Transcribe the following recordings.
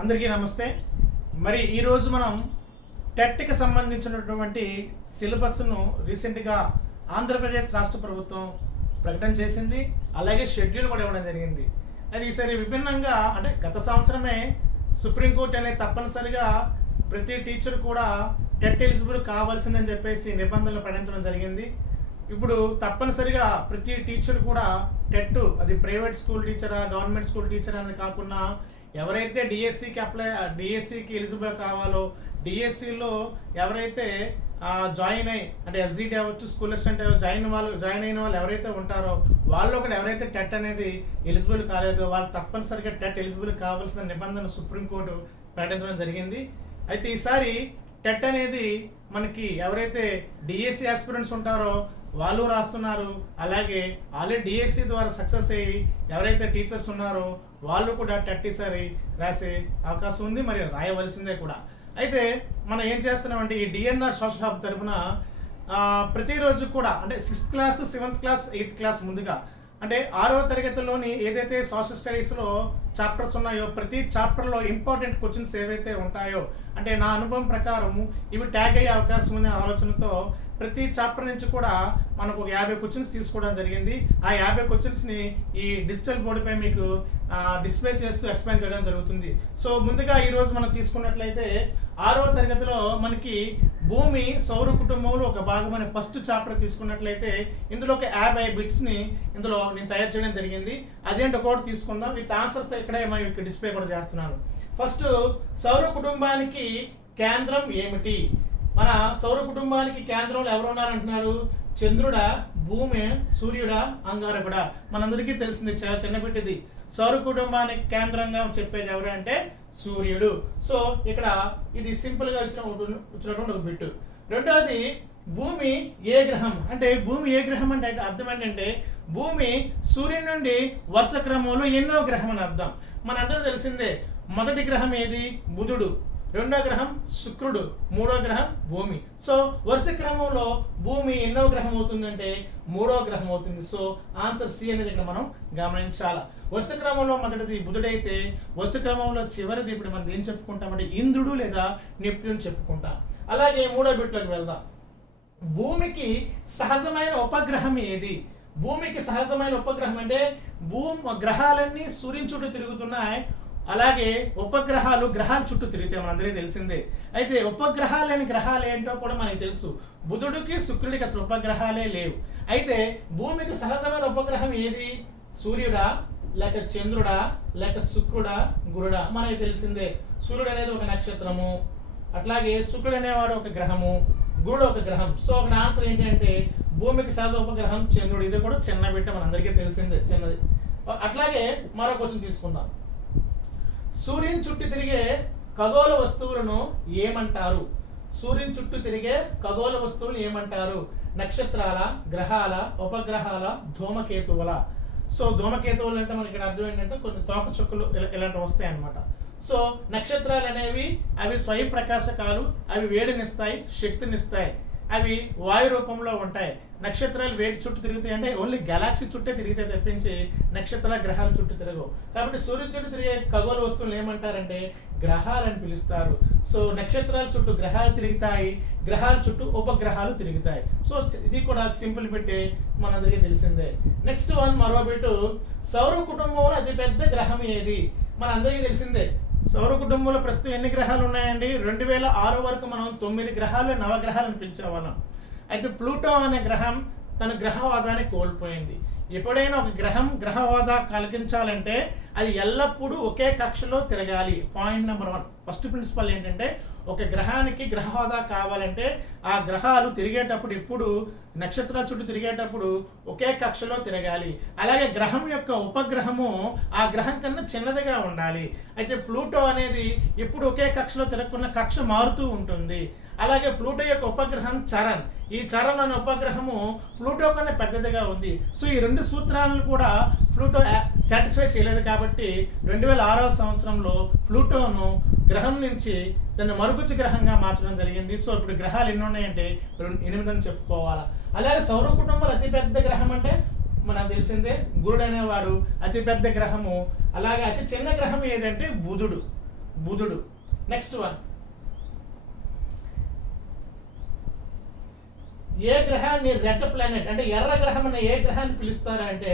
అందరికీ నమస్తే. మరి ఈరోజు మనం టెట్కి సంబంధించినటువంటి సిలబస్ను రీసెంట్గా ఆంధ్రప్రదేశ్ రాష్ట్ర ప్రభుత్వం ప్రకటన చేసింది. అలాగే షెడ్యూల్ కూడా ఇవ్వడం జరిగింది. అది ఈసారి విభిన్నంగా అంటే గత సంవత్సరమే సుప్రీంకోర్టు అనేది తప్పనిసరిగా ప్రతి టీచర్ కూడా టెట్ ఎలిజిబుల్ కావాల్సిందని చెప్పేసి నిబంధనలు ప్రకటించడం జరిగింది. ఇప్పుడు తప్పనిసరిగా ప్రతి టీచర్ కూడా టెట్, అది ప్రైవేట్ స్కూల్ టీచరా గవర్నమెంట్ స్కూల్ టీచర్ అనేది కాకుండా ఎవరైతే డిఎస్సికి ఎలిజిబుల్ కావాలో, డిఎస్సిలో ఎవరైతే జాయిన్ అయ్యి అంటే ఎస్జిటి అవ్వచ్చు, స్కూల్ అసిస్టెంట్ జాయిన్ అయిన వాళ్ళు ఎవరైతే ఉంటారో వాళ్ళు కూడా ఎవరైతే టెట్ అనేది ఎలిజిబుల్ కాలేదో వాళ్ళు తప్పనిసరిగా టెట్ ఎలిజిబుల్ కావాల్సిన నిబంధన సుప్రీంకోర్టు ప్రకటించడం జరిగింది. అయితే ఈసారి టెట్ అనేది మనకి ఎవరైతే డిఎస్సి ఆస్పిరెంట్స్ ఉంటారో వాళ్ళు రాస్తున్నారు. అలాగే ఆల్రెడీ డిఎస్సి ద్వారా సక్సెస్ అయ్యి ఎవరైతే టీచర్స్ ఉన్నారో వాళ్ళు కూడా టెట్ ఈసారి రాసే అవకాశం ఉంది, మరి రాయవలసిందే కూడా. అయితే మనం ఏం చేస్తున్నామంటే ఈ డిఎన్ఆర్ సోషల్ హబ్ తరఫున ప్రతిరోజు కూడా అంటే 6th class, 7th class, 8th class ముందుగా అంటే 6వ తరగతిలోని ఏదైతే సోషల్ స్టడీస్లో చాప్టర్స్ ఉన్నాయో ప్రతి చాప్టర్లో ఇంపార్టెంట్ క్వశ్చన్స్ ఏవైతే ఉంటాయో అంటే నా అనుభవం ప్రకారం ఇవి ట్యాగ్ అయ్యే అవకాశం ఉందనే ఆలోచనతో ప్రతి చాప్టర్ నుంచి కూడా మనకు ఒక 50 క్వశ్చన్స్ తీసుకోవడం జరిగింది. ఆ 50 క్వశ్చన్స్ని ఈ డిజిటల్ బోర్డుపై మీకు డిస్ప్లే చేస్తూ ఎక్స్ప్లెయిన్ చేయడం జరుగుతుంది. సో ముందుగా ఈరోజు మనం తీసుకున్నట్లయితే 6వ తరగతిలో మనకి భూమి సౌర కుటుంబంలో ఒక భాగమైన ఫస్ట్ చాప్టర్ తీసుకున్నట్లయితే ఇందులో ఒక 50 బిట్స్ని ఇందులో నేను తయారు చేయడం జరిగింది. అదేంటో కూడా తీసుకుందాం. విత్ ఆన్సర్స్ ఇక్కడే మనం డిస్ప్లే కూడా చేస్తున్నాను. ఫస్ట్, సౌర కుటుంబానికి కేంద్రం ఏమిటి? మన సౌర కుటుంబానికి కేంద్రంలో ఎవరు ఉన్నారంటున్నారు? చంద్రుడా, భూమి, సూర్యుడా, అంగారకుడా? మనందరికీ తెలిసింది, చాలా చిన్న బిట్టిది. సౌర కుటుంబానికి కేంద్రంగా చెప్పేది ఎవరు అంటే సూర్యుడు. సో ఇక్కడ ఇది సింపుల్ గా వచ్చినటువంటి ఒక బిట్టు. రెండవది, భూమి ఏ గ్రహం? అంటే భూమి ఏ గ్రహం అంటే అర్థం ఏంటంటే భూమి సూర్యుని నుండి వరుస క్రమంలో ఎన్నో గ్రహం అని అర్థం. మనందరూ తెలిసిందే, మొదటి గ్రహం ఏది? బుధుడు. రెండో గ్రహం శుక్రుడు. మూడో గ్రహం భూమి. సో వరుస క్రమంలో భూమి ఎన్నో గ్రహం అవుతుందంటే మూడో గ్రహం అవుతుంది. సో ఆన్సర్ సి అనేది ఇక్కడ మనం గమనించాలి. వరుస క్రమంలో మొదటిది బుధుడైతే వరుస క్రమంలో చివరిది ఇప్పుడు మనం ఏం చెప్పుకుంటామంటే ఇంద్రుడు లేదా నెప్ట్యూన్ చెప్పుకుంటాం. అలాగే మూడో బిట్లోకి వెళ్దాం. భూమికి సహజమైన ఉపగ్రహం ఏది? భూమికి సహజమైన ఉపగ్రహం అంటే గ్రహాలన్నీ సూర్యుని చుట్టూ తిరుగుతున్నాయి. అలాగే ఉపగ్రహాలు గ్రహాల చుట్టూ తిరిగితే మనందరికీ తెలిసిందే. అయితే ఉపగ్రహాలని గ్రహాలు ఏంటో కూడా మనకి తెలుసు. బుధుడికి శుక్రుడికి అసలు ఉపగ్రహాలే లేవు. అయితే భూమికి సహజమైన ఉపగ్రహం ఏది? సూర్యుడా, లేక చంద్రుడా, లేక శుక్రుడా, గురుడా? మనకి తెలిసిందే. సూర్యుడు అనేది ఒక నక్షత్రము, అట్లాగే శుక్రుడు అనేవాడు ఒక గ్రహము, గురుడు ఒక గ్రహం. సో ఒక ఆన్సర్ ఏంటి అంటే భూమికి సహజ ఉపగ్రహం చంద్రుడు. ఇది కూడా చిన్న బిట్ట, మనందరికీ తెలిసిందే, చిన్నది. అట్లాగే మరో క్వశ్చన్ తీసుకుందాం. సూర్యుని చుట్టూ తిరిగే ఖగోళ వస్తువులను ఏమంటారు? సూర్యుని చుట్టూ తిరిగే ఖగోళ వస్తువులు ఏమంటారు? నక్షత్రాల, గ్రహాల, ఉపగ్రహాల, ధూమకేతువుల? సో ధూమకేతువులు అంటే మనకి అర్థం ఏంటంటే కొన్ని తోక చుక్కలు ఇలాంటివి వస్తాయి అన్నమాట. సో నక్షత్రాలు అనేవి అవి స్వయం ప్రకాశకాలు, అవి వేడినిస్తాయి, శక్తినిస్తాయి, అవి వాయు రూపంలో ఉంటాయి. నక్షత్రాలు వేటి చుట్టూ తిరుగుతాయి అంటే ఓన్లీ గెలాక్సీ చుట్టే తిరిగితే తప్పించి నక్షత్రాల గ్రహాల చుట్టూ తిరగవు. కాబట్టి సూర్యుని చుట్టూ తిరిగే ఖగోళ వస్తువులు ఏమంటారంటే గ్రహాలని పిలుస్తారు. సో నక్షత్రాల చుట్టూ గ్రహాలు తిరుగుతాయి, గ్రహాల చుట్టూ ఉపగ్రహాలు తిరుగుతాయి. సో ఇది కూడా సింపుల్ బిట్టే, మనందరికీ తెలిసిందే. నెక్స్ట్ వన్, మరో బిట్టు. సౌర కుటుంబంలో అతిపెద్ద గ్రహం ఏది? మనందరికీ తెలిసిందే. సౌర కుటుంబంలో ప్రస్తుతం ఎన్ని గ్రహాలు ఉన్నాయండి? 2006 వరకు మనం 9 గ్రహాలు, నవగ్రహాలను పిలిచేవాళ్ళం. అయితే ప్లూటో అనే గ్రహం తన గ్రహ హోదాని కోల్పోయింది. ఎప్పుడైనా ఒక గ్రహం గ్రహ హోదా కలిగించాలంటే అది ఎల్లప్పుడూ ఒకే కక్షలో తిరగాలి. Point number 1. ఫస్ట్ ప్రిన్సిపల్ ఏంటంటే ఒక గ్రహానికి గ్రహ హోదా కావాలంటే ఆ గ్రహాలు తిరిగేటప్పుడు ఎప్పుడు నక్షత్రాల చుట్టూ తిరిగేటప్పుడు ఒకే కక్షలో తిరగాలి. అలాగే గ్రహం యొక్క ఉపగ్రహము ఆ గ్రహం కన్నా చిన్నదిగా ఉండాలి. అయితే ప్లూటో అనేది ఎప్పుడు ఒకే కక్షలో తిరగకుండా కక్ష మారుతూ ఉంటుంది. అలాగే ప్లూటో యొక్క ఉపగ్రహం చరణ్. ఈ చరణ్ అనే ఉపగ్రహము ప్లూటో కన్నా పెద్దదిగా ఉంది. సో ఈ రెండు సూత్రాలను కూడా ప్లూటో సాటిస్ఫై చేయలేదు కాబట్టి 2006వ సంవత్సరంలో ప్లూటోను గ్రహం నుంచి దాన్ని మరుగుజ్జు గ్రహంగా మార్చడం జరిగింది. సో ఇప్పుడు గ్రహాలు ఎన్ని ఉన్నాయంటే 8 అని చెప్పుకోవాలి. అలాగే సౌర కుటుంబంలో అతిపెద్ద గ్రహం అంటే మనకు తెలిసిందే గురుడు అనేవారు అతిపెద్ద గ్రహము. అలాగే అతి చిన్న గ్రహం ఏదంటే బుధుడు. బుధుడు. నెక్స్ట్ వన్, ఏ గ్రహాన్ని రెడ్ ప్లానెట్ అంటే ఎర్ర గ్రహం అనే ఏ గ్రహాన్ని పిలుస్తారు అంటే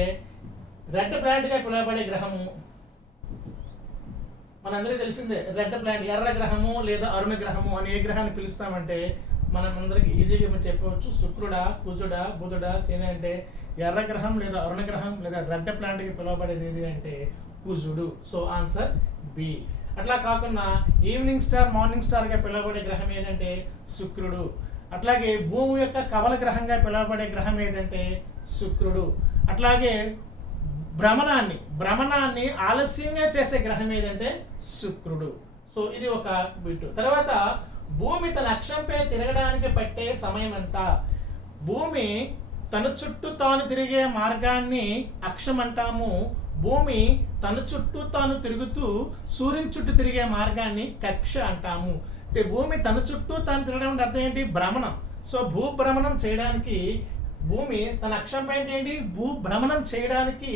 రెడ్ ప్లానెట్ గా పిలువబడే గ్రహము మనందరికీ తెలిసిందే. రెడ్ ప్లానెట్ ఎర్ర గ్రహము లేదా అరుణ గ్రహము అని ఏ గ్రహాన్ని పిలుస్తామంటే మనందరికి ఈజీగా మనం చెప్పవచ్చు శుక్రుడా, కుజుడా, బుధుడా, శని అంటే ఎర్ర గ్రహం లేదా అరుణ గ్రహం లేదా రెడ్ ప్లానెట్ కి పిలువబడేది ఏది అంటే కుజుడు. So answer B. అట్లా కాకుండా ఈవినింగ్ స్టార్, మార్నింగ్ స్టార్ గా పిలువబడే గ్రహం ఏదంటే శుక్రుడు. అట్లాగే భూమి యొక్క కవల గ్రహంగా పిలువబడే గ్రహం ఏదంటే శుక్రుడు. అట్లాగే భ్రమణాన్ని ఆలస్యంగా చేసే గ్రహం ఏదంటే శుక్రుడు. సో ఇది ఒక బిట్. తర్వాత భూమి తన అక్షంపై తిరగడానికి పట్టే సమయం ఎంత? భూమి తన చుట్టూ తాను తిరిగే మార్గాన్ని అక్షం అంటాము. భూమి తన చుట్టూ తాను తిరుగుతూ సూర్యుని చుట్టూ తిరిగే మార్గాన్ని కక్ష అంటాము. భూమి తన చుట్టూ తాను తిరగడం అంటే అర్థం ఏంటి? భ్రమణం. సో భూభ్రమణం చేయడానికి భూమి తన అక్షం పైన ఏంటి భూభ్రమణం చేయడానికి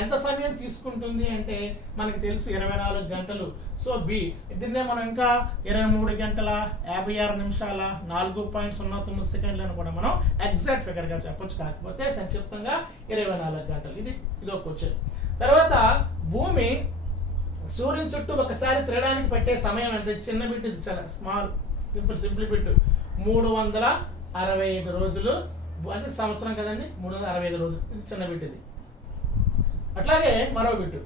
ఎంత సమయం తీసుకుంటుంది అంటే మనకి తెలుసు 24 గంటలు. So B. దీన్నే మనం ఇంకా 23 గంటల 56 నిమిషాల 4.09 సెకండ్లు అని కూడా మనం ఎగ్జాక్ట్ ఫిగర్ గా చెప్పొచ్చు. కాకపోతే సంక్షిప్తంగా 24 గంటలు. ఇది ఒక క్వశ్చన్. తర్వాత భూమి సూర్యుని చుట్టూ ఒకసారి తిరగడానికి పట్టే సమయం అంటే చిన్న బిట్, ఇది చాలా స్మాల్ సింపుల్ బిట్. 365 రోజులు అంటే సంవత్సరం కదండి, 365 రోజులు. ఇది చిన్న బిట్ ఇది. అట్లాగే మరో బిట్టు,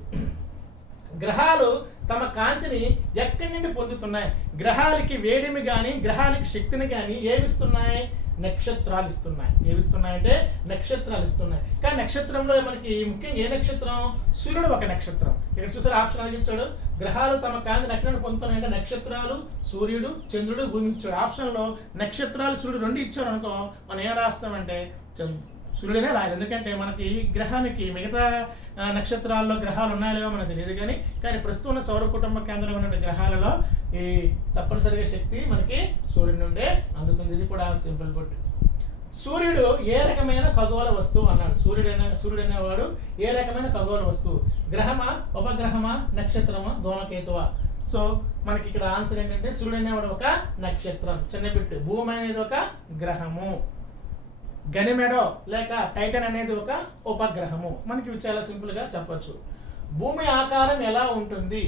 గ్రహాలు తమ కాంతిని ఎక్కడి నుండి పొందుతున్నాయి? గ్రహాలకి వేడిమి కానీ గ్రహాలకి శక్తిని కానీ ఏమిస్తున్నాయి? నక్షత్రాలు ఇస్తున్నాయి. ఏమిస్తున్నాయంటే నక్షత్రాలు ఇస్తున్నాయి. కానీ నక్షత్రంలో మనకి ముఖ్యంగా ఏ నక్షత్రం? సూర్యుడు ఒక నక్షత్రం. ఇక్కడ చూసారు ఆప్షన్ అడిగించాడు, గ్రహాలు తమ కాంతిని ఎక్కడ నుండి పొందుతున్నాయంటే నక్షత్రాలు, సూర్యుడు, చంద్రుడు, భూమి ఇచ్చాడు. ఆప్షన్లో నక్షత్రాలు, సూర్యుడు రెండు ఇచ్చాడు అనుకో, మనం ఏం రాస్తామంటే సూర్యుడనే రాయాలి. ఎందుకంటే మనకి ఈ గ్రహానికి మిగతా నక్షత్రాల్లో గ్రహాలు ఉన్నాయో లేవో మనకు తెలియదు. కానీ ప్రస్తుతం ఉన్న సౌర కుటుంబ కేంద్రంలో ఉన్న గ్రహాలలో ఈ తప్పనిసరిగా శక్తి మనకి సూర్యుడి నుండే అందుతుంది. ఇది కూడా సింపుల్ బట్. సూర్యుడు ఏ రకమైన ఖగోళ వస్తువు అన్నాడు. సూర్యుడు అనేవాడు ఏ రకమైన ఖగోళ వస్తువు? గ్రహమా, ఉపగ్రహమా, నక్షత్రమా, ధూమకేతువా? సో మనకి ఇక్కడ ఆన్సర్ ఏంటంటే సూర్యుడు అనేవాడు ఒక నక్షత్రం. చిన్న బిట్. భూమి అనేది ఒక గ్రహము. గనిమెడో లేక టైటన్ అనేది ఒక ఉపగ్రహము. మనకి చాలా సింపుల్ గా చెప్పొచ్చు. భూమి ఆకారం ఎలా ఉంటుంది?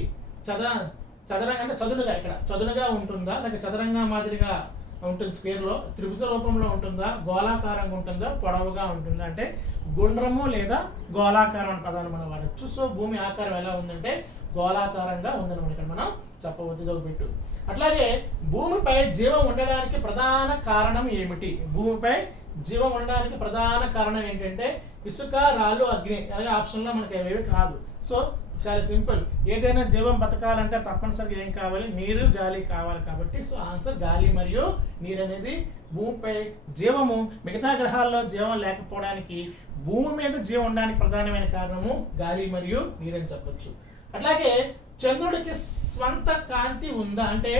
చదరంగా అంటే చదునుగా, ఇక్కడ చదునుగా ఉంటుందా లేక చదరంగా మాదిరిగా ఉంటుంది స్క్వేర్ లో, త్రిభుజ రూపంలో ఉంటుందా, గోళాకారంగా ఉంటుందా, పొడవుగా ఉంటుందా అంటే గుండ్రము లేదా గోళాకారం అనే పదాన్ని మనం వాడచ్చు. సో భూమి ఆకారం ఎలా ఉందంటే గోళాకారంగా ఉందని ఇక్కడ మనం చెప్పవచ్చు పెట్టు. అట్లాగే భూమిపై జీవం ఉండడానికి ప్రధాన కారణం ఏమిటి? భూమిపై జీవం ఉండడానికి ప్రధాన కారణం ఏంటంటే ఇసుక, రాళ్ళు, అగ్ని. అలాగే ఆప్షన్లో మనకి ఏవి కాదు. సో చాలా సింపుల్. ఏదైనా జీవం బతకాలంటే తప్పనిసరిగా ఏం కావాలి? నీరు, గాలి కావాలి. కాబట్టి సో ఆన్సర్ గాలి మరియు నీరు అనేది భూమిపై జీవము. మిగతా గ్రహాల్లో జీవం లేకపోవడానికి భూమి మీద జీవం ఉండడానికి ప్రధానమైన కారణము గాలి మరియు నీరు అని చెప్పొచ్చు. అట్లాగే చంద్రుడికి స్వంత కాంతి ఉందా అంటే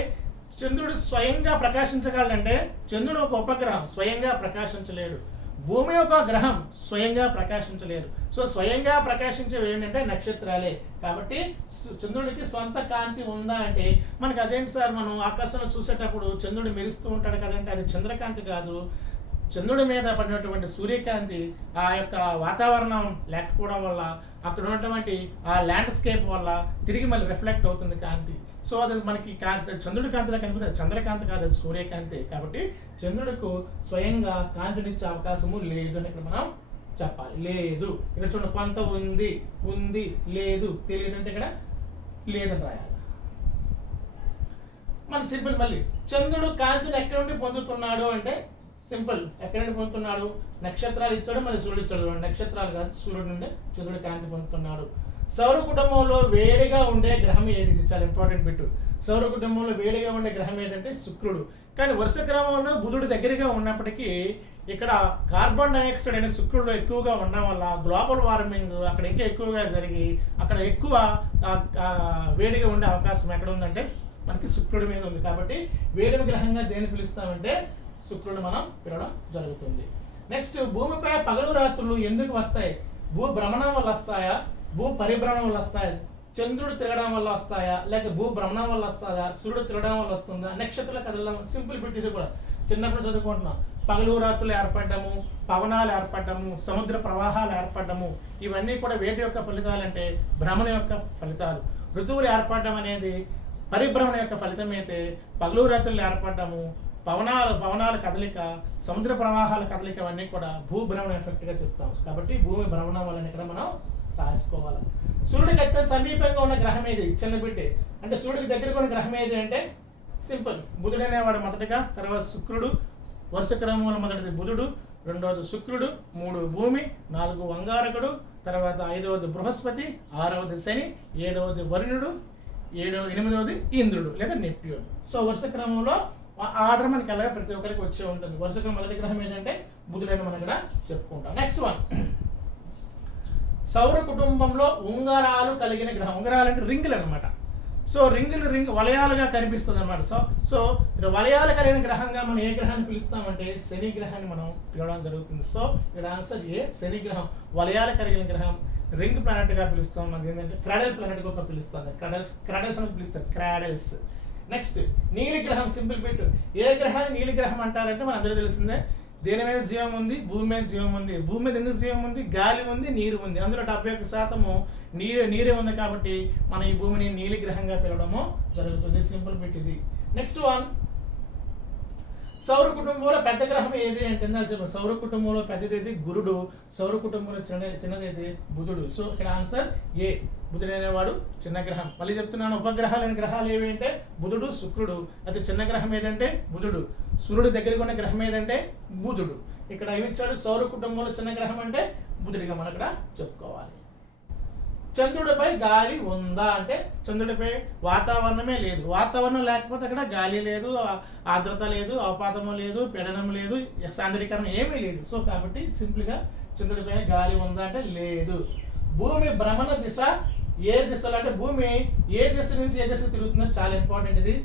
చంద్రుడు స్వయంగా ప్రకాశించగలడంటే చంద్రుడు ఒక ఉపగ్రహం, స్వయంగా ప్రకాశించలేడు. భూమి ఒక గ్రహం, స్వయంగా ప్రకాశించలేరు. సో స్వయంగా ప్రకాశించేవి ఏంటంటే నక్షత్రాలే. కాబట్టి చంద్రుడికి స్వంత కాంతి ఉందా అంటే మనకి అదేంటి సార్, మనం ఆకాశంలో చూసేటప్పుడు చంద్రుడు మెరుస్తూ ఉంటాడు కదంటే అది చంద్రకాంతి కాదు. చంద్రుడి మీద పడినటువంటి సూర్యకాంతి ఆ యొక్క వాతావరణం లేకపోవడం వల్ల, అక్కడ ఉన్నటువంటి ఆ ల్యాండ్స్కేప్ వల్ల తిరిగి మళ్ళీ రిఫ్లెక్ట్ అవుతుంది కాంతి. సో అది మనకి కాంతి, చంద్రుడి కాంతిలా కనిపిస్తుంది, చంద్రకాంతి కాదు, అది సూర్యకాంతి. కాబట్టి చంద్రుడికి స్వయంగా కాంతినిచ్చే అవకాశము లేదు అని ఇక్కడ మనం చెప్పాలి. లేదు. ఇక్కడ చూడండి, కొంత ఉంది, ఉంది, లేదు, తెలియదు అంటే ఇక్కడ లేదని రాయాలి. మన సింపుల్. మళ్ళీ చంద్రుడు కాంతిని ఎక్కడి నుండి పొందుతున్నాడు అంటే సింపుల్. ఎక్కడి నుండి పొందుతున్నాడు? నక్షత్రాలు ఇచ్చాడు, మళ్ళీ సూర్యుడు ఇచ్చాడు. నక్షత్రాలు కాదు, సూర్యుడు నుండి చంద్రుడు కాంతి పొందుతున్నాడు. సౌర కుటుంబంలో వేడిగా ఉండే గ్రహం ఏది? ఇది చాలా ఇంపార్టెంట్ బిట్. సౌర కుటుంబంలో వేడిగా ఉండే గ్రహం ఏదంటే శుక్రుడు. కానీ వరుస క్రమంలో బుధుడు దగ్గరగా ఉన్నప్పటికీ ఇక్కడ కార్బన్ డైఆక్సైడ్ అనే శుక్రుడు ఎక్కువగా ఉండడం వల్ల గ్లోబల్ వార్మింగ్ అక్కడ ఇంకా ఎక్కువగా జరిగి అక్కడ ఎక్కువ వేడిగా ఉండే అవకాశం ఎక్కడ ఉందంటే మనకి శుక్రుడి మీద ఉంది. కాబట్టి వేడిమి గ్రహంగా దేన్ని పిలుస్తామంటే శుక్రుడు మనం పిలవడం జరుగుతుంది. నెక్స్ట్, భూమిపై పగలు రాత్రులు ఎందుకు వస్తాయి? భూ భ్రమణం వల్ల వస్తాయా, భూ పరిభ్రమణం వల్ల వస్తాయా? చంద్రుడు తిరగడం వల్ల వస్తాయా, లేక భూ భ్రమణం వల్ల వస్తాయా, సూర్యుడు తిరగడం వల్ల వస్తుందా, నక్షత్రాల కదలడం, సింపుల్ బిట్ ఇది కూడా చిన్నప్పుడు చదువుకుంటున్నాం. పగలు రాత్రులు ఏర్పడము, పవనాలు ఏర్పడము, సముద్ర ప్రవాహాలు ఏర్పడము, ఇవన్నీ కూడా వేటి యొక్క ఫలితాలు అంటే భ్రమణ యొక్క ఫలితాలు. ఋతువులు ఏర్పడడం అనేది పరిభ్రమణ యొక్క ఫలితమైతే పగలు రాత్రులు ఏర్పడము, పవనాల కదలిక, సముద్ర ప్రవాహాల కదలిక అవన్నీ కూడా భూభ్రమణ ఎఫెక్ట్గా చెప్తాం. కాబట్టి భూమి భ్రమణం వల్ల ఇక్కడ మనం రాసుకోవాలి. సూర్యుడికి అత్యంత సమీపంగా ఉన్న గ్రహం ఏది, చిన్న బిడ్డే అంటే సూర్యుడికి దగ్గరగా ఉన్న గ్రహం ఏది అంటే సింపుల్, బుధుడు అనేవాడు మొదటగా, తర్వాత శుక్రుడు, వరుస క్రమంలో మొదటిది బుధుడు, రెండవది శుక్రుడు, 3 భూమి, 4 అంగారకుడు, తర్వాత 5వది బృహస్పతి, 6వది శని, 7వది వరుణుడు, 8వది ఇంద్రుడు లేదా నెప్ట్యూన్. సో వరుస క్రమంలో ఆర్డర్ మనకి అలాగే ప్రతి ఒక్కరికి వచ్చే ఉంటుంది. వరుస క్రమం మొదటి గ్రహం ఏంటంటే బుధుడని మనం ఇక్కడ చెప్పుకుంటాం. నెక్స్ట్ వన్, సౌర కుటుంబంలో ఉంగరాలు కలిగిన గ్రహం. ఉంగరాలు అంటే రింగులు అనమాట. సో రింగ్ వలయాలుగా కనిపిస్తుంది అనమాట. సో వలయాలు కలిగిన గ్రహంగా మనం ఏ గ్రహాన్ని పిలుస్తామంటే శని గ్రహాన్ని మనం పిలవడం జరుగుతుంది. సో ఇక్కడ ఆన్సర్ ఏ, శని గ్రహం వలయాలు కలిగిన గ్రహం, రింగ్ ప్లానెట్ గా పిలుస్తాం. మనకి ఏంటంటే క్రాడల్ ప్లానెట్ గా పిలుస్తుంది. క్రాడల్స్ అని పిలుస్తారు, క్రాడల్స్. నెక్స్ట్ నీలి గ్రహం, సింపుల్ బిట్. ఏ గ్రహాన్ని నీలి గ్రహం అంటారంటే మన అందరికీ తెలిసిందే, దేని మీద జీవం ఉంది, భూమి మీద జీవం ఉంది. భూమి మీద ఎందుకు జీవం ఉంది, గాలి ఉంది, నీరు ఉంది. అందులో 71% నీరే ఉంది. కాబట్టి మనం ఈ భూమిని నీలి గ్రహంగా పిలవడము జరుగుతుంది. సింపుల్ బిట్ ఇది. నెక్స్ట్ వన్, సౌర కుటుంబంలో పెద్ద గ్రహం ఏది అంటే చెప్పండి. సౌర కుటుంబంలో పెద్దది గురుడు, సౌర కుటుంబంలో చిన్నది బుధుడు. సో ఇక్కడ ఆన్సర్ ఏ, బుధుడు అనేవాడు చిన్న గ్రహం. మళ్ళీ చెప్తున్నాను, ఉపగ్రహాలైన గ్రహాలు ఏవి అంటే బుధుడు, శుక్రుడు. అయితే చిన్న గ్రహం ఏదంటే బుధుడు. సూర్యుడు దగ్గరగా ఉన్న గ్రహం ఏదంటే బుధుడు. ఇక్కడ ఏమిచ్చాడు, సౌర కుటుంబంలో చిన్న గ్రహం అంటే బుధుడిగా మనం ఇక్కడ చెప్పుకోవాలి. చంద్రుడిపై గాలి ఉందా అంటే చంద్రుడిపై వాతావరణమే లేదు. వాతావరణం లేకపోతే అక్కడ గాలి లేదు, ఆర్ద్రత లేదు, అవపాతము లేదు, పీడనం లేదు, సాంద్రీకరణ ఏమీ లేదు. సో కాబట్టి సింపుల్గా చంద్రుడిపై గాలి ఉందా అంటే లేదు. భూమి భ్రమణ దిశ ఏ దిశలో అంటే భూమి ఏ దిశ నుంచి ఏ దిశకు తిరుగుతుందో చాలా ఇంపార్టెంట్. ఇది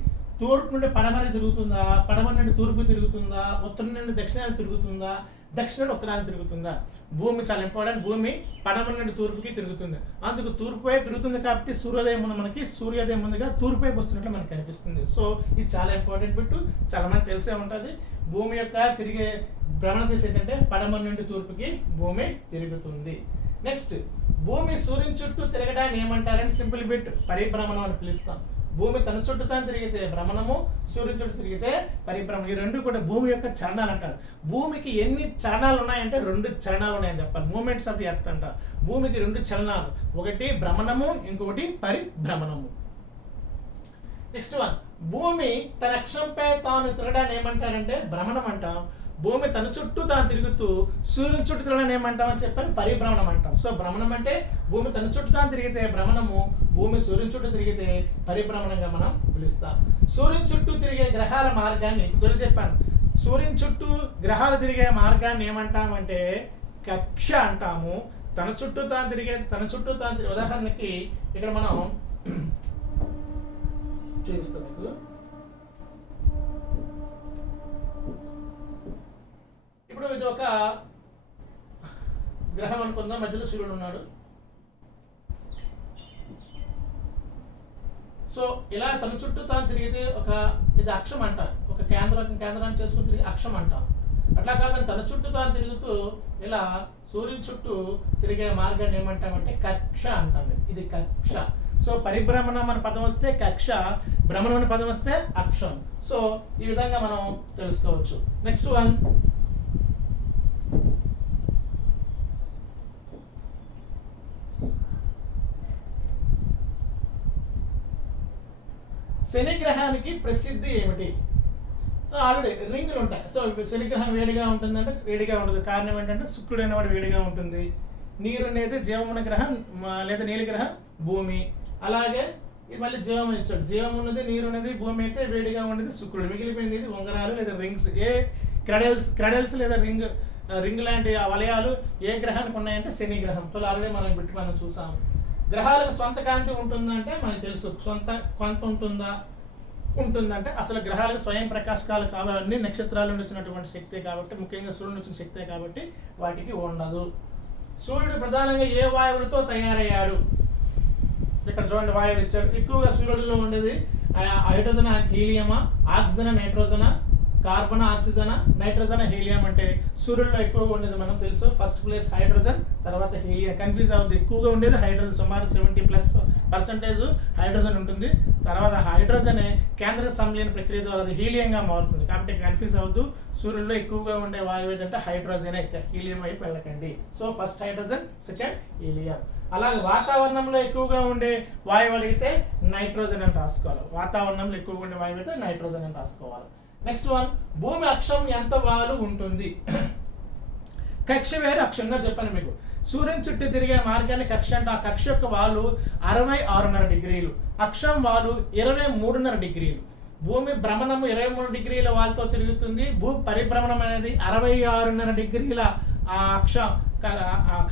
తూర్పు నుండి పడమర తిరుగుతుందా, పడమర నుండి తూర్పు తిరుగుతుందా, ఉత్తరం నుండి దక్షిణాన్ని తిరుగుతుందా, దక్షిణ నుండి ఉత్తరాన్ని తిరుగుతుందా. భూమి చాలా ఇంపార్టెంట్. భూమి పడమర నుండి తూర్పుకి తిరుగుతుంది. అందుకు తూర్పు వైపు తిరుగుతుంది కాబట్టి సూర్యోదయం ముందు మనకి సూర్యోదయం ముందుగా తూర్పు వైపు వస్తున్నట్లు మనకు కనిపిస్తుంది. సో ఇది చాలా ఇంపార్టెంట్ బిట్టు, చాలా మంది తెలిసే ఉంటుంది. భూమి యొక్క తిరిగే భ్రమణ దిశ ఏంటంటే పడమర నుండి తూర్పుకి భూమి తిరుగుతుంది. నెక్స్ట్, భూమి సూర్యుని చుట్టూ తిరగడాన్ని ఏమంటారని సింపుల్ బిట్ పరిభ్రమణం అని పిలుస్తాం. భూమి తన చుట్టూ తాను తిరిగితే భ్రమణము, సూర్యుని చుట్టూ తిరిగితే పరిభ్రమణం. ఈ రెండు కూడా భూమి యొక్క చలనాలు అంటారు. భూమికి ఎన్ని చలనాలు ఉన్నాయంటే 2 చలనాలు ఉన్నాయని చెప్పాలి. మూమెంట్స్ ఆఫ్ ది ఎర్త్ అంట. భూమికి 2 చలనాలు, ఒకటి భ్రమణము, ఇంకొకటి పరిభ్రమణము. నెక్స్ట్ వన్, భూమి తన అక్షంపై తాను తిరగడాన్ని ఏమంటారంటే భ్రమణం అంటాం. భూమి తన చుట్టూ తాను తిరుగుతూ సూర్యుని చుట్టూ తిరగడం ఏమంటాం అని చెప్పని పరిభ్రమణం అంటాం. సో భ్రమణం అంటే భూమి తన చుట్టూ తాను తిరిగితే భ్రమణము, భూమి సూర్యుని చుట్టూ తిరిగితే పరిభ్రమణంగా మనం పిలుస్తాం. సూర్యుని చుట్టూ తిరిగే గ్రహాల మార్గాన్ని ఇప్పుడు చెప్పాను. సూర్యుని చుట్టూ గ్రహాలు తిరిగే మార్గాన్ని ఏమంటామంటే కక్ష అంటాము. తన చుట్టూ తాను తిరిగే ఉదాహరణకి ఇక్కడ మనం చూపిస్తాం మీకు. ఇప్పుడు ఇది ఒక గ్రహం అనుకుందాం, మధ్యలో సూర్యుడు ఉన్నాడు. సో ఇలా తన చుట్టూ తాను తిరిగితే ఇది అక్షం అంట. ఒక కేంద్రాన్ని చేసుకుని తిరిగి అక్షం అంటాం. అట్లా కాదని తన చుట్టూ తాను తిరుగుతూ ఇలా సూర్యుని చుట్టూ తిరిగే మార్గాన్ని ఏమంటామంటే కక్ష అంటాం. ఇది కక్ష. సో పరిభ్రమణం అనే పదం వస్తే కక్ష, భ్రమణం అనే పదం వస్తే అక్షం. సో ఈ విధంగా మనం తెలుసుకోవచ్చు. నెక్స్ట్ వన్, శని గ్రహానికి ప్రసిద్ధి ఏమిటి? ఆల్రెడీ రింగులు ఉంటాయి. సో శని గ్రహం వేడిగా ఉంటుందంటే వేడిగా ఉండదు. కారణం ఏంటంటే శుక్రుడు అనేవాడు వేడిగా ఉంటుంది. నీరు అనేది జీవమున్న గ్రహం లేదా నీలి గ్రహం భూమి. అలాగే మళ్ళీ జీవం ఇచ్చాడు. జీవం ఉన్నది, నీరు ఉన్నది, భూమి అయితే వేడిగా ఉండేది శుక్రుడు. మిగిలిపోయింది ఇది ఉంగరాలు లేదా రింగ్స్. ఏ క్రెడల్స్ లేదా రింగ్ లాంటి వలయాలు ఏ గ్రహానికి ఉన్నాయంటే శని గ్రహంతో. ఆల్రెడీ మనం చూసాము. గ్రహాలకు సొంత కాంతి ఉంటుందంటే మనకు తెలుసు. సొంత కాంతి ఉంటుందంటే అసలు గ్రహాలకు స్వయం ప్రకాశకాలు కావాలని నక్షత్రాల నుండి వచ్చినటువంటి శక్తే కాబట్టి, ముఖ్యంగా సూర్యుడు వచ్చిన శక్తే కాబట్టి వాటికి ఉండదు. సూర్యుడు ప్రధానంగా ఏ వాయువులతో తయారయ్యాడు? ఇక్కడ చూడండి వాయువులు ఇచ్చారు. ఎక్కువగా సూర్యుడిలో ఉండేది హైడ్రోజన్, హీలియమా, oxygen, nitrogen, carbon, oxygen, nitrogen, helium అంటే సూర్యుడిలో ఎక్కువగా ఉండేది మనం తెలుసు. ఫస్ట్ ప్లేస్ హైడ్రోజన్, తర్వాత హీలియం. కన్ఫ్యూజ్ అవుతుంది. ఎక్కువగా ఉండేది హైడ్రోజన్, సుమారు 70+% హైడ్రోజన్ ఉంటుంది. తర్వాత హైడ్రోజన్ కేంద్ర సంలీన ప్రక్రియ ద్వారా అది హీలియంగా మారుతుంది. కాబట్టి కన్ఫ్యూజ్ అవుతూ సూర్యుడిలో ఎక్కువగా ఉండే వాయువు ఏదంటే హైడ్రోజనే, హీలియం వైపు వెళ్ళకండి. So first hydrogen, second helium. అలాగే వాతావరణంలో ఎక్కువగా ఉండే వాయువు అడిగితే నైట్రోజన్ అని రాసుకోవాలి. వాతావరణంలో ఎక్కువగా ఉండే వాయువు అయితే నైట్రోజన్ అని రాసుకోవాలి. నెక్స్ట్ వన్, భూమి అక్షం ఎంత వాలు ఉంటుంది? కక్ష వేరు అక్షంగా చెప్పాను మీకు. సూర్యుని చుట్టూ తిరిగే మార్గాన్ని కక్ష అంటే ఆ కక్ష యొక్క వాలు 66.5 డిగ్రీలు, అక్షం వాలు 23.5 డిగ్రీలు. భూమి భ్రమణము 23 డిగ్రీల వాలుతో తిరుగుతుంది. భూ పరిభ్రమణం అనేది 66.5 డిగ్రీల ఆ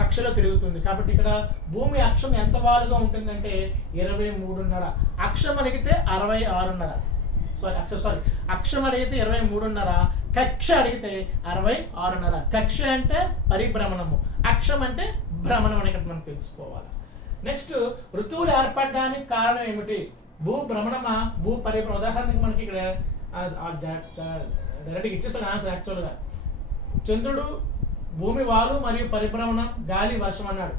కక్షలో తిరుగుతుంది. కాబట్టి ఇక్కడ భూమి అక్షం ఎంత వాలుగా ఉంటుందంటే 23.5. అక్షం అడిగితే 66.5. అక్షం అడిగితే 23.5, కక్ష అడిగితే 66.5. కక్ష అంటే పరిభ్రమణము, అక్షం అంటే భ్రమణం అని మనం తెలుసుకోవాలి. నెక్స్ట్, ఋతువులు ఏర్పడడానికి కారణం ఏమిటి? భూ భ్రమణమా, భూ పరిభ్రమణ? ఉదాహరణకి మనకి ఇక్కడ డైరెక్ట్గా ఇచ్చేసాడు ఆన్సర్. యాక్చువల్గా చంద్రుడు, భూమి వాలు మరియు పరిభ్రమణం, గాలి, వర్షం అన్నాడు.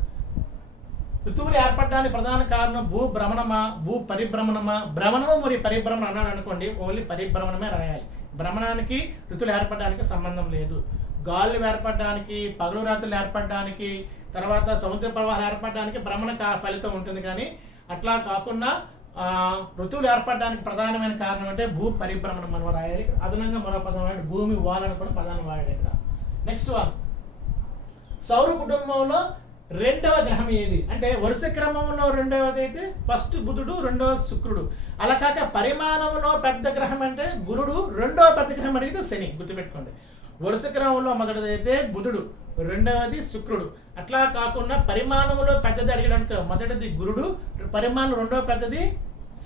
ఋతువులు ఏర్పడడానికి ప్రధాన కారణం భూ భ్రమణమా, భూ పరిభ్రమణమా? భ్రమణము మరియు పరిభ్రమణం అన్నాడు అనుకోండి, ఓన్లీ పరిభ్రమణమే రాయాలి. భ్రమణానికి ఋతువులు ఏర్పడడానికి సంబంధం లేదు. గాలులు ఏర్పడడానికి, పగలు రాత్రులు ఏర్పడడానికి, తర్వాత సముద్ర ప్రవాహాలు ఏర్పడడానికి భ్రమణ ఫలితం ఉంటుంది. కానీ అట్లా కాకుండా ఋతువులు ఏర్పడడానికి ప్రధానమైన కారణం అంటే భూ పరిభ్రమణం మనం రాయాలి. అదనంగా మరో పదం వాడి భూమి వాలని కూడా పదాన్ని వాడాడు ఇక్కడ. నెక్స్ట్ వన్, సౌర కుటుంబంలో రెండవ గ్రహం ఏది? అంటే వరుస క్రమంలో రెండవది అయితే ఫస్ట్ బుధుడు, రెండవ శుక్రుడు. అలా కాక పరిమాణంలో పెద్ద గ్రహం అంటే గురుడు, రెండవ పెద్ద గ్రహం అడిగితే శని. గుర్తుపెట్టుకోండి, వరుస క్రమంలో మొదటిది అయితే బుధుడు, రెండవది శుక్రుడు. అట్లా కాకుండా పరిమాణంలో పెద్దది అడిగడానికి మొదటిది గురుడు, పరిమాణం రెండవ పెద్దది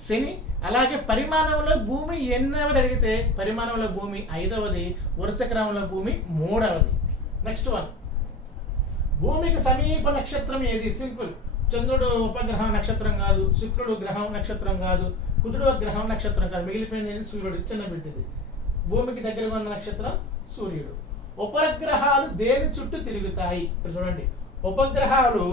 శని. అలాగే పరిమాణంలో భూమి ఎన్నవది అడిగితే పరిమాణంలో భూమి 5వది, వరుస క్రమంలో భూమి 3వది. నెక్స్ట్ వన్, భూమికి సమీప నక్షత్రం ఏది? సింపుల్. చంద్రుడు ఉపగ్రహం నక్షత్రం కాదు, శుక్రుడు గ్రహం నక్షత్రం కాదు, కుజుడు గ్రహం నక్షత్రం కాదు, మిగిలిపోయింది సూర్యుడు, చిన్న బిడ్డది. భూమికి దగ్గరగా ఉన్న నక్షత్రం సూర్యుడు. ఉపగ్రహాలు దేని చుట్టూ తిరుగుతాయి? ఇక్కడ చూడండి, ఉపగ్రహాలు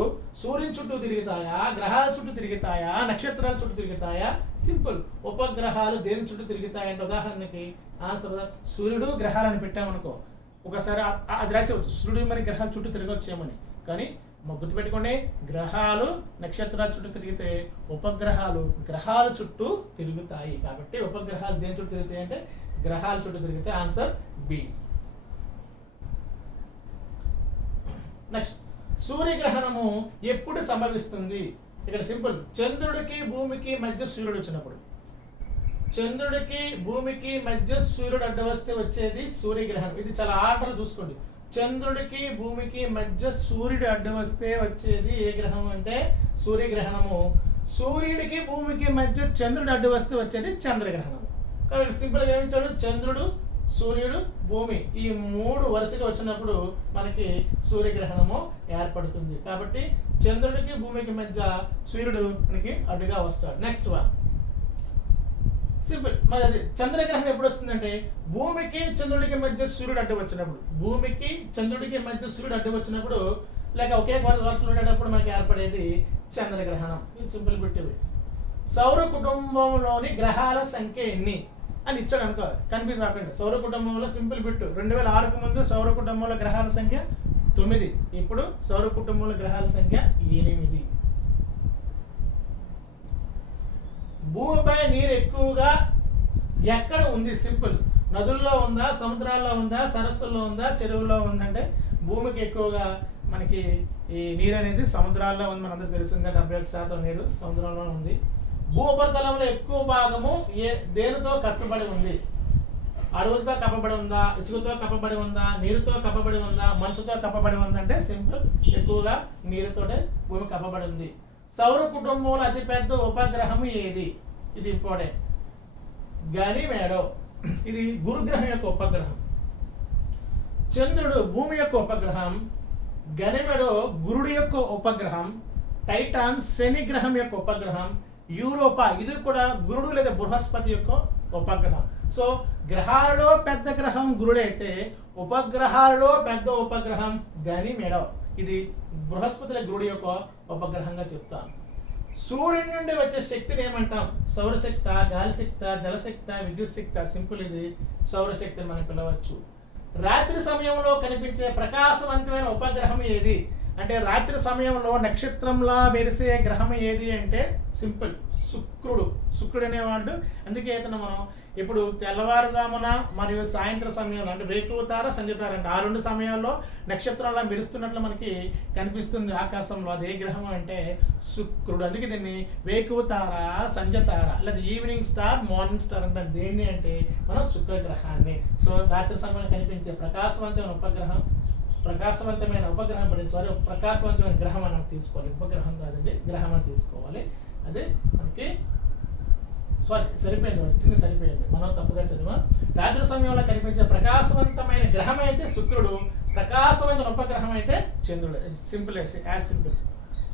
సూర్యుని చుట్టూ తిరుగుతాయా, గ్రహాల చుట్టూ తిరుగుతాయా, నక్షత్రాల చుట్టూ తిరుగుతాయా? సింపుల్. ఉపగ్రహాలు దేని చుట్టూ తిరుగుతాయి అంటే ఉదాహరణకి ఆన్సర్ సూర్యుడు గ్రహాలను పెట్టామనుకో, ఒకసారి అది రాసేవచ్చు సూర్యుడు మరి గ్రహాల చుట్టూ తిరగొచ్చేమని. కానీ గుర్తుపెట్టుకోండి, గ్రహాలు నక్షత్రాల చుట్టూ తిరిగితే ఉపగ్రహాలు గ్రహాల చుట్టూ తిరుగుతాయి. కాబట్టి ఉపగ్రహాలు దేని చుట్టూ తిరుగుతాయి అంటే గ్రహాల చుట్టూ తిరిగితే ఆన్సర్ బి. నెక్స్ట్, సూర్యగ్రహణము ఎప్పుడు సంభవిస్తుంది? ఇక్కడ సింపుల్. చంద్రుడికి భూమికి మధ్య సూర్యుడు వచ్చినప్పుడు. చంద్రుడికి భూమికి మధ్య సూర్యుడు అడ్డు వస్తే వచ్చేది సూర్యగ్రహణం. ఇది చాలా ఆర్డర్ చూసుకోండి. చంద్రుడికి భూమికి మధ్య సూర్యుడు అడ్డు వస్తే వచ్చేది ఏ గ్రహం అంటే సూర్యగ్రహణము. సూర్యుడికి భూమికి మధ్య చంద్రుడు అడ్డు వస్తే వచ్చేది చంద్రగ్రహణం. కాబట్టి సింపుల్గా ఏమిచ్చాడు, చంద్రుడు, సూర్యుడు, భూమి ఈ 3 వరుసగా వచ్చినప్పుడు మనకి సూర్యగ్రహణము ఏర్పడుతుంది. కాబట్టి చంద్రుడికి భూమికి మధ్య సూర్యుడు మనకి అడ్డుగా వస్తాడు. Next one, simple. మరి అది చంద్రగ్రహణం ఎప్పుడు వస్తుందంటే భూమికి చంద్రుడికి మధ్య సూర్యుడు అడ్డు వచ్చినప్పుడు. భూమికి చంద్రుడికి మధ్య సూర్యుడు అడ్డు వచ్చినప్పుడు, లేక ఒకే వరుసలో ఉండేటప్పుడు మనకి ఏర్పడేది చంద్రగ్రహణం. ఇది సింపుల్ పెట్టేది. సౌర కుటుంబంలోని గ్రహాల సంఖ్య ఎన్ని అని ఇచ్చాడు అనుకో, కన్ఫ్యూజ్ అవ్వకండి. సౌర కుటుంబంలో సింపుల్ బిట్టు 2006కు ముందు సౌర కుటుంబంలో గ్రహాల సంఖ్య 9, ఇప్పుడు సౌర కుటుంబంలో గ్రహాల సంఖ్య 8. భూమిపై నీరు ఎక్కువగా ఎక్కడ ఉంది? సింపుల్. నదుల్లో ఉందా, సముద్రాల్లో ఉందా, సరస్సుల్లో ఉందా, చెరువుల్లో ఉందంటే భూమికి ఎక్కువగా మనకి ఈ నీరు అనేది సముద్రాల్లో ఉంది. మనందరికీ తెలిసిందే 71% నీరు సముద్రంలో ఉంది. భూ ఉపరితలంలో ఎక్కువ భాగము దేనితో కప్పబడి ఉంది? అడవులతో కప్పబడి ఉందా, ఇసుకతో కప్పబడి ఉందా, నీరుతో కప్పబడి ఉందా, మంచుతో కప్పబడి ఉందంటే సింపుల్, ఎక్కువగా నీరుతోటే భూమి కప్పబడి ఉంది. సౌర కుటుంబంలో అతిపెద్ద ఉపగ్రహం ఏది? ఇది ఇంపార్టెంట్. గనిమేడో. ఇది గురుగ్రహం యొక్క ఉపగ్రహం. చంద్రుడు భూమి యొక్క ఉపగ్రహం, గనిమెడో గురుడు యొక్క ఉపగ్రహం, టైటాన్ శని గ్రహం యొక్క ఉపగ్రహం. యూరోపా ఇది కూడా గురుడు లేదా బృహస్పతి యొక్క ఉపగ్రహం. సో గ్రహాలలో పెద్ద గ్రహం గురుడైతే ఉపగ్రహాలలో పెద్ద ఉపగ్రహం గనిమెడ. ఇది బృహస్పతి గురుడు యొక్క ఉపగ్రహంగా చెప్తాను. సూర్యుడి నుండి వచ్చే శక్తిని ఏమంటాం? సౌరశక్త, గాలిశక్త, జలశక్త, విద్యుత్ శక్త. సింపుల్, ఇది సౌరశక్తిని మనం పిలవచ్చు. రాత్రి సమయంలో కనిపించే ప్రకాశవంతమైన ఉపగ్రహం ఏది అంటే, రాత్రి సమయంలో నక్షత్రంలా మెరిసే గ్రహం ఏది అంటే సింపుల్, శుక్రుడు. శుక్రుడు అనేవాడు. అందుకే ఇతను మనం ఇప్పుడు తెల్లవారుజామున మరియు సాయంత్రం సమయంలో అంటే వేకువతార, సంధ్యతార అంటే ఆ రెండు సమయాల్లో నక్షత్రాల మెరుస్తున్నట్లు మనకి కనిపిస్తుంది ఆకాశంలో. అదే గ్రహం అంటే శుక్రుడు. అందుకే దీన్ని వేకువతార, సంధ్యతార లేదా ఈవినింగ్ స్టార్, మార్నింగ్ స్టార్ అంటే దేన్ని అంటే మనం శుక్రగ్రహాన్ని. సో రాత్రి సమయంలో కనిపించే ప్రకాశవంతమైన ఉపగ్రహం, ప్రకాశవంతమైన గ్రహం అని తీసుకోవాలి. ఉపగ్రహం కాదండి, గ్రహం అని తీసుకోవాలి. అదే మనకి సరిపోయింది, మనం తప్పుగా చదివా. రాత్రి సమయంలో కనిపించే ప్రకాశవంతమైన గ్రహం అయితే శుక్రుడు, ప్రకాశవంతమైన ఉపగ్రహం అయితే చంద్రుడు. Simple, as simple.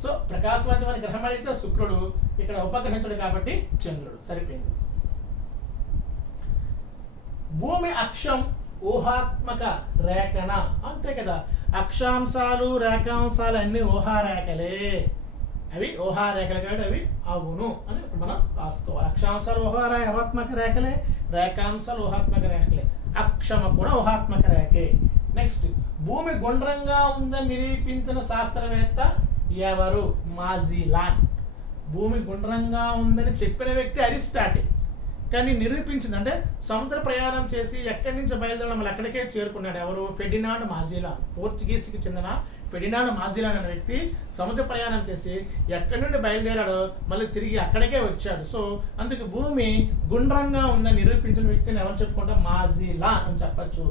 సో ప్రకాశవంతమైన గ్రహం అయితే శుక్రుడు, ఇక్కడ ఉపగ్రహించుడు కాబట్టి చంద్రుడు. సరిపోయింది. భూమి అక్షం ఊహాత్మక రేఖన. అంతే కదా, అక్షాంశాలు రేఖాంశాలు అన్ని ఊహారేఖలే. అవి ఊహారేఖలు కాబట్టి అవి అవును అని మనం రాసుకోవాలి. అక్షాంశాలు ఊహాత్మక రేఖలే, రేఖాంశాలు ఊహాత్మక రేఖలే. అక్షమ కూడా ఊహాత్మక రేఖే. నెక్స్ట్, భూమి గుండ్రంగా ఉందని నిరూపించిన శాస్త్రవేత్త ఎవరు? మాజిలాన్. భూమి గుండ్రంగా ఉందని చెప్పిన వ్యక్తి అరిస్టాటిల్. కానీ నిరూపించింది అంటే సముద్ర ప్రయాణం చేసి ఎక్కడి నుంచి బయలుదేరడం మళ్ళీ అక్కడికే చేరుకున్నాడు. ఎవరు? ఫెర్డినాండ్ మాజిలాన్. పోర్చుగీస్కి చెందిన ఫెర్డినాండ్ మాజిలాన్ అనే వ్యక్తి సముద్ర ప్రయాణం చేసి ఎక్కడి నుండి బయలుదేరాడో మళ్ళీ తిరిగి అక్కడికే వచ్చాడు. సో అందుకు భూమి గుండ్రంగా ఉందని నిరూపించిన వ్యక్తిని ఎవరు చెప్పుకుంటాం? మాజిలాన్ అని చెప్పచ్చు.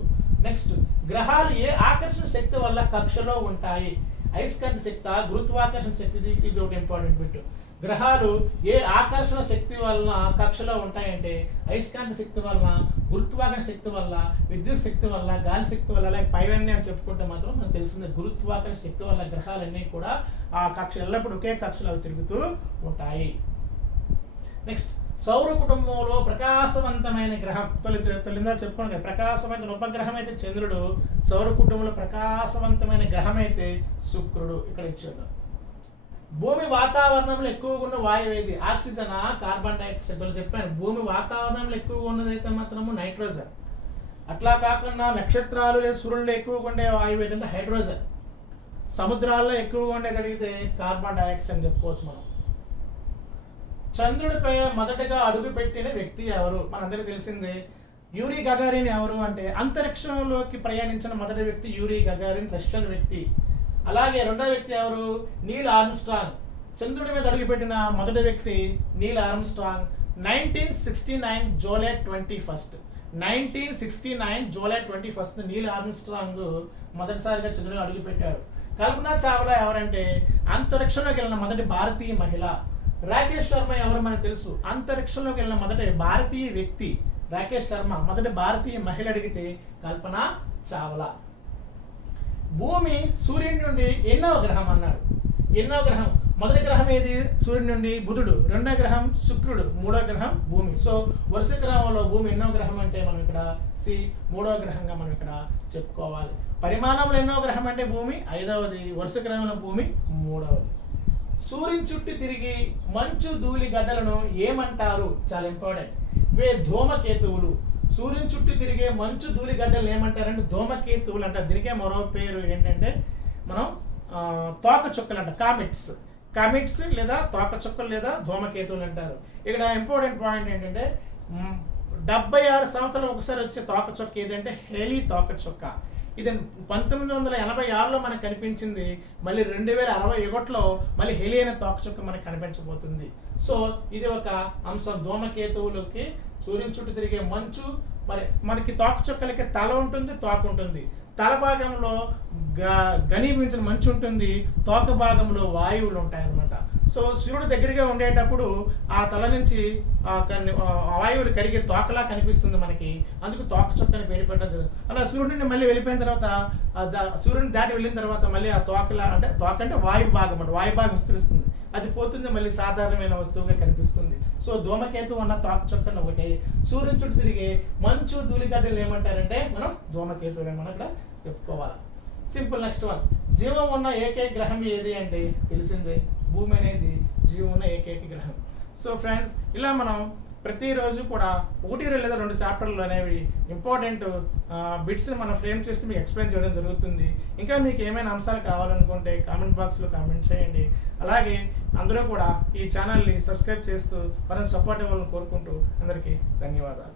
నెక్స్ట్, గ్రహాలు ఏ ఆకర్షణ శక్తి వల్ల కక్షలో ఉంటాయి? అయస్కాంత శక్తి, గురుత్వాకర్షణ శక్తి. ఇది ఒక ఇంపార్టెంట్ బిట్. గ్రహాలు ఏ ఆకర్షణ శక్తి వలన కక్షలో ఉంటాయంటే అయస్కాంత శక్తి వలన, గురుత్వాకర్షణ శక్తి వల్ల, విద్యుత్ శక్తి వల్ల, గాలి శక్తి వల్ల, అలాగే పైవన్నీ అని చెప్పుకుంటే మాత్రం మనకు తెలిసిందే గురుత్వాకర్షణ శక్తి వల్ల గ్రహాలన్నీ కూడా ఆ కక్ష ఎల్లప్పుడూ ఒకే కక్షలో తిరుగుతూ ఉంటాయి. నెక్స్ట్, సౌర కుటుంబంలో ప్రకాశవంతమైన గ్రహం తొలిందా చెప్పుకోండి కదా, ప్రకాశవంతమైన ఉపగ్రహం అయితే చంద్రుడు, సౌర కుటుంబంలో ప్రకాశవంతమైన గ్రహం అయితే శుక్రుడు. ఇక్కడ ఇచ్చేద్దాం. భూమి వాతావరణంలో ఎక్కువగా ఉన్న వాయువు ఏది? Oxygen, carbon dioxide. చెప్పాను, భూమి వాతావరణంలో ఎక్కువగా ఉన్నదైతే మాత్రము నైట్రోజన్. అట్లా కాకుండా నక్షత్రాలు లేదా సూర్యుల్లో ఎక్కువగా ఉండే వాయువు ఏంటంటే హైడ్రోజన్. సముద్రాల్లో ఎక్కువగా ఉండేది అడిగితే కార్బన్ డైఆక్సైడ్ అని చెప్పుకోవచ్చు మనం. చంద్రుడిపై మొదటగా అడుగు పెట్టిన వ్యక్తి ఎవరు? మనందరికీ తెలిసిందే యూరీ గగారిన్. ఎవరు అంటే అంతరిక్షంలోకి ప్రయాణించిన మొదటి వ్యక్తి యూరీ గగారిన్, రష్యన్ వ్యక్తి. అలాగే రెండో వ్యక్తి ఎవరు? నీల్ ఆర్మ్స్ట్రాంగ్. చంద్రుడి మీద అడుగుపెట్టిన మొదటి వ్యక్తి Neel Armstrong. 1969 July 21. 1969 July 21 Neel Armstrong మొదటిసారిగా చంద్రుడిని అడుగుపెట్టాడు. కల్పనా చావ్లా ఎవరంటే అంతరిక్షంలోకి వెళ్ళిన మొదటి భారతీయ మహిళ. రాకేష్ శర్మ ఎవరు మనకు తెలుసు, అంతరిక్షంలోకి వెళ్ళిన మొదటి భారతీయ వ్యక్తి రాకేష్ శర్మ. మొదటి భారతీయ మహిళ అడిగితే కల్పనా చావ్లా. భూమి సూర్యుడి నుండి ఎన్నో గ్రహం అన్నాడు? ఎన్నో గ్రహం. మొదటి గ్రహం ఏది? సూర్యుడి నుండి బుధుడు. రెండో గ్రహం శుక్రుడు. మూడో గ్రహం భూమి. సో వరుస గ్రహంలో భూమి ఎన్నో గ్రహం అంటే మనం ఇక్కడ మూడో గ్రహంగా మనం ఇక్కడ చెప్పుకోవాలి. పరిమాణంలో ఎన్నో గ్రహం అంటే భూమి ఐదవది, వరుస గ్రహంలో భూమి మూడవది. సూర్యుని చుట్టూ తిరిగి మంచు ధూళి గడ్డలను ఏమంటారు? చాలా ఇంపార్టెంట్. ఇవే ధూమకేతువులు. సూర్యుని చుట్టూ తిరిగే మంచు ధూళి గడ్డలు ఏమంటారంటే ధూమకేతువులు అంటారు. దీనికే మరో పేరు ఏంటంటే మనం తోక చుక్కలు అంటారు, కామిట్స్ లేదా తోక చుక్కలు లేదా ధూమకేతువులు అంటారు. ఇక్కడ ఇంపార్టెంట్ పాయింట్ ఏంటంటే 76 సంవత్సరాలు ఒకసారి వచ్చే తోక చుక్క ఏదంటే హేలీ తోక చుక్క. ఇది 1986లో మనకు కనిపించింది. మళ్ళీ 2061లో మళ్ళీ హేలీ అనే తోక చుక్క మనకు కనిపించబోతుంది. సో ఇది ఒక అంశం. ధూమకేతువులకి సూర్యుని చుట్టూ తిరిగే మంచు. మరి మనకి తోక చుక్కలకి తల ఉంటుంది, తోక ఉంటుంది. తల భాగంలో ఘనీభవించిన మంచు ఉంటుంది, తోక భాగంలో వాయువులు ఉంటాయన్నమాట. సో సూర్యుడు దగ్గరగా ఉండేటప్పుడు ఆ తల నుంచి వాయువులు కరిగే తోకలా కనిపిస్తుంది మనకి. అందుకు తోక చుక్కని పేరు పెట్టడం జరుగుతుంది. అలా సూర్యుడిని మళ్ళీ వెళ్ళిపోయిన తర్వాత సూర్యుడిని దాటి వెళ్ళిన తర్వాత మళ్ళీ ఆ తోకలా అంటే తోక అంటే వాయు భాగం విస్తరిస్తుంది. అది పోతుంది, మళ్ళీ సాధారణమైన వస్తువుగా కనిపిస్తుంది. సో ధూమకేతు అన్న తోక చుక్కను ఒకటి, సూర్యుని చుట్టూ తిరిగే మంచు ధూళిగడ్డలు ఏమంటారంటే మనం ధూమకేతువులే మనం ఇక్కడ చెప్పుకోవాలి. సింపుల్. నెక్స్ట్ వన్, జీవం ఉన్న ఏకైక గ్రహం ఏది అంటే తెలిసిందే, భూమి అనేది జీవం ఉన్న ఏకైక గ్రహం. సో ఫ్రెండ్స్, ఇలా మనం ప్రతిరోజు కూడా 1 లేదా 2 చాప్టర్లు అనేవి ఇంపార్టెంట్ బిట్స్ని మనం ఫ్రేమ్ చేసి మీకు ఎక్స్ప్లెయిన్ చేయడం జరుగుతుంది. ఇంకా మీకు ఏమైనా అంశాలు కావాలనుకుంటే కామెంట్ బాక్స్లో కామెంట్ చేయండి. అలాగే అందరూ కూడా ఈ ఛానల్ని సబ్స్క్రైబ్ చేస్తూ మనం సపోర్ట్ ఇవ్వాలని కోరుకుంటూ అందరికీ ధన్యవాదాలు.